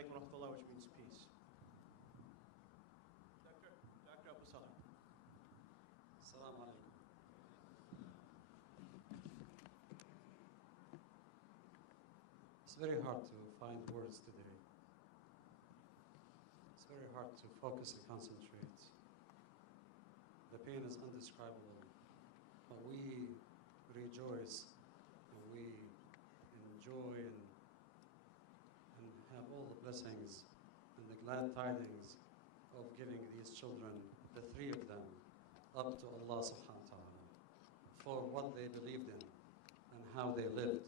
alaikum wa rahmatullah, which means peace. Dr. Abu Salah. Assalamu alaikum. It's very hard to find words today. It's very hard to focus and concentrate. The pain is indescribable, but we rejoice and we enjoy and have all the blessings and the glad tidings of giving these children, the three of them, up to Allah subhanahu wa ta'ala for what they believed in and how they lived.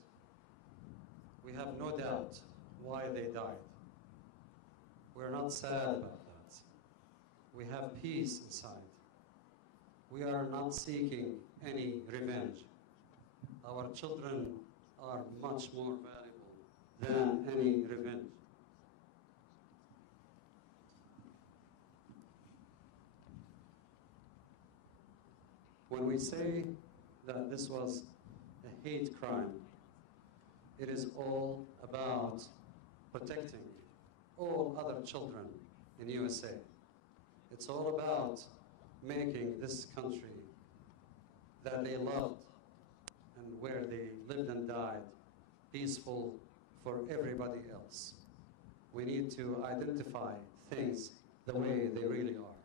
We have no doubt why they died. We're not sad about that. We have peace inside. We are not seeking any revenge. Our children are much more valuable than any revenge. When we say that this was a hate crime, it is all about protecting all other children in USA. It's all about making this country that they loved and where they lived and died peaceful for everybody else. We need to identify things the way they really are.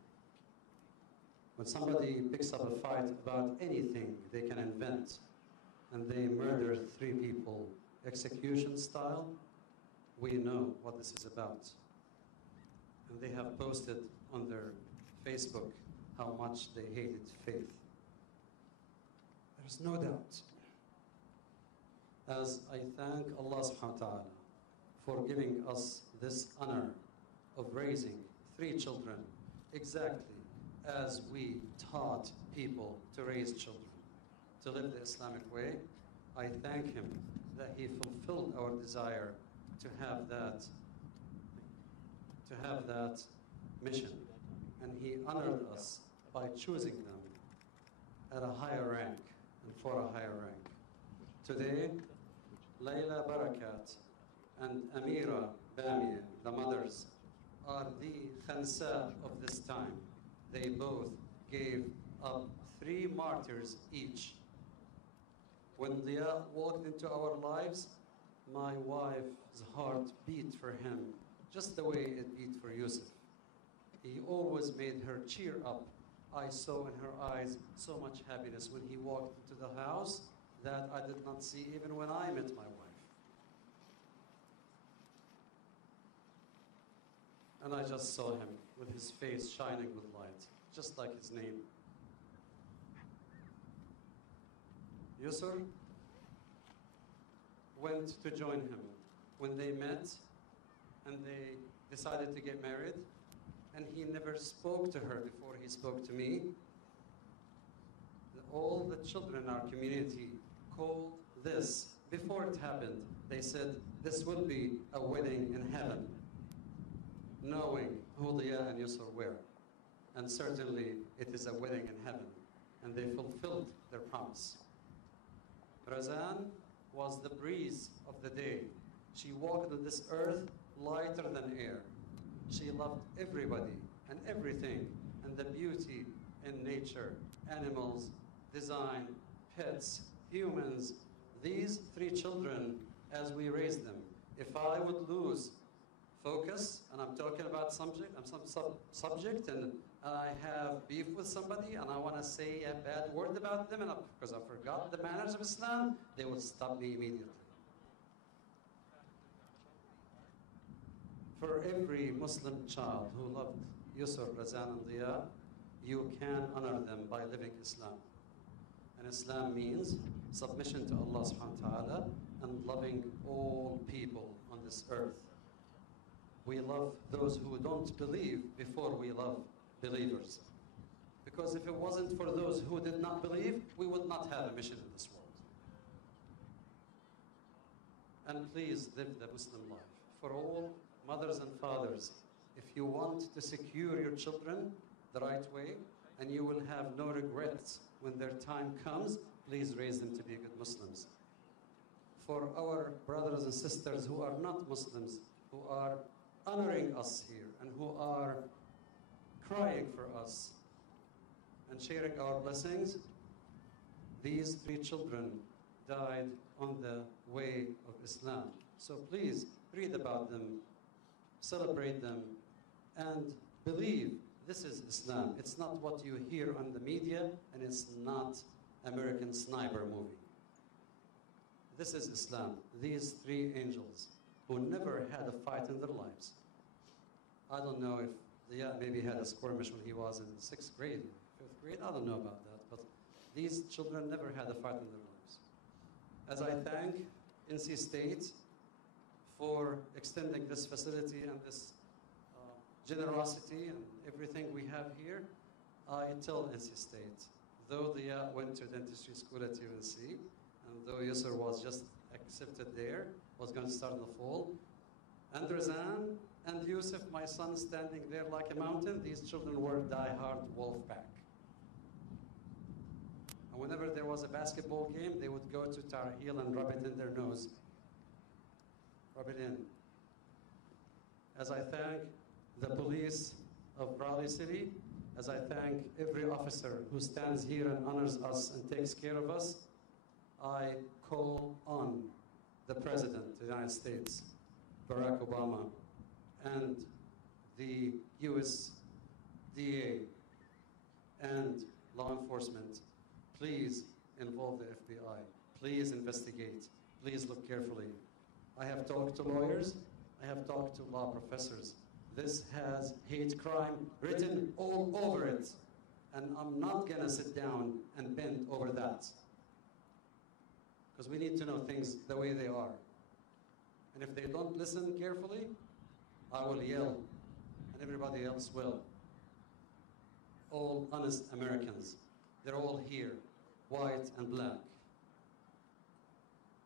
When somebody picks up a fight about anything they can invent and they murder 3 people execution style, we know what this is about. And they have posted on their Facebook how much they hated faith. There's no doubt. As I thank Allah subhanahu wa ta'ala for giving us this honor of raising 3 children exactly as we taught people to raise children, to live the Islamic way, I thank Him that He fulfilled our desire to have that mission. And He honored us by choosing them at a higher rank and for a higher rank. Today, Layla Barakat and Amira Bamiya, the mothers, are the khansa of this time. They both gave up 3 martyrs each. When Diya walked into our lives, my wife's heart beat for him, just the way it beat for Yusuf. He always made her cheer up. I saw in her eyes so much happiness when he walked into the house that I did not see even when I met my wife. And I just saw him with his face shining with light, just like his name. Yusuf went to join him when they met and they decided to get married, and he never spoke to her before he spoke to me. All the children in our community called this, before it happened, they said, this will be a wedding in heaven, knowing who Diya and Yusuf were. And certainly it is a wedding in heaven, and they fulfilled their promise. Rزan was the breeze of the day. She walked on this earth lighter than air. She loved everybody and everything, and the beauty in nature, animals, design, pets, humans. These 3 children, as we raised them, if I would lose focus, and I'm talking about subject, I'm some subject, and I have beef with somebody, and I want to say a bad word about them, and because I forgot the manners of Islam, they would stop me immediately. For every Muslim child who loved Yusuf, Rزan, and Diya, you can honor them by living Islam. And Islam means submission to Allah subhanahu wa ta'ala and loving all people on this earth. We love those who don't believe before we love believers. Because if it wasn't for those who did not believe, we would not have a mission in this world. And please live the Muslim life. For all mothers and fathers, if you want to secure your children the right way, and you will have no regrets when their time comes, please raise them to be good Muslims. For our brothers and sisters who are not Muslims, who are honoring us here and who are crying for us and sharing our blessings, these 3 children died on the way of Islam. So please read about them, celebrate them, and believe this is Islam. It's not what you hear on the media, and it's not American Sniper movie. This is Islam. These 3 angels who never had a fight in their lives. I don't know if maybe had a skirmish when he was in 6th grade, 5th grade. I don't know about that, but these children never had a fight in their lives. As I thank NC State for extending this facility and this generosity and everything we have here, I tell NC State, though Diya went to dentistry school at UNC, and though Yusr was just accepted there, was going to start in the fall, and Rezan and Yusuf, my son, standing there like a mountain, these children were die-hard Wolfpack. And whenever there was a basketball game, they would go to Tar Heel and rub it in their nose. Rub it in. As I thank the police of Raleigh City, as I thank every officer who stands here and honors us and takes care of us, I call on the President of the United States, Barack Obama, and the USDA and law enforcement, please involve the FBI. Please investigate. Please look carefully. I have talked to lawyers. I have talked to law professors. This has hate crime written all over it. And I'm not going to sit down and bend over that. Because we need to know things the way they are. And if they don't listen carefully, I will yell, and everybody else will. All honest Americans, they're all here, white and black,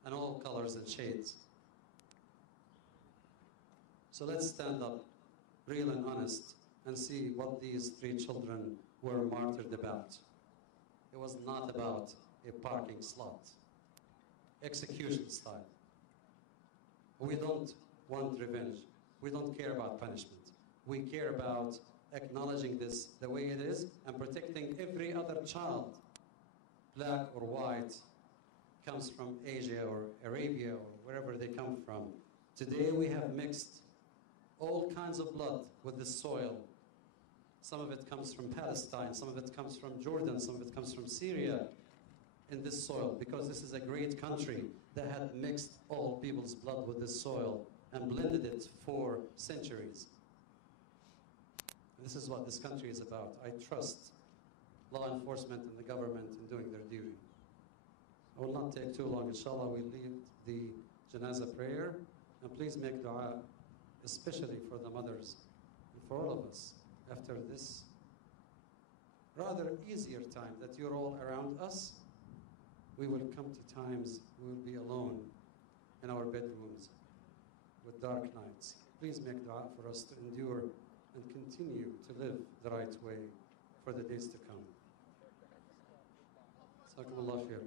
and all colors and shades. So let's stand up, real and honest, and see what these 3 children were martyred about. It was not about a parking slot, execution style. We don't want revenge. We don't care about punishment. We care about acknowledging this the way it is and protecting every other child, black or white, comes from Asia or Arabia or wherever they come from. Today we have mixed all kinds of blood with the soil. Some of it comes from Palestine, some of it comes from Jordan, some of it comes from Syria in this soil, because this is a great country that had mixed all people's blood with this soil and blended it for centuries. And this is what this country is about. I trust law enforcement and the government in doing their duty. I will not take too long. Inshallah, we lead the Janazah prayer. And please make dua, especially for the mothers and for all of us, after this rather easier time that you're all around us. We will come to times we will be alone in our bedrooms with dark nights. Please make dua for us to endure and continue to live the right way for the days to come. Jazakumullah khair.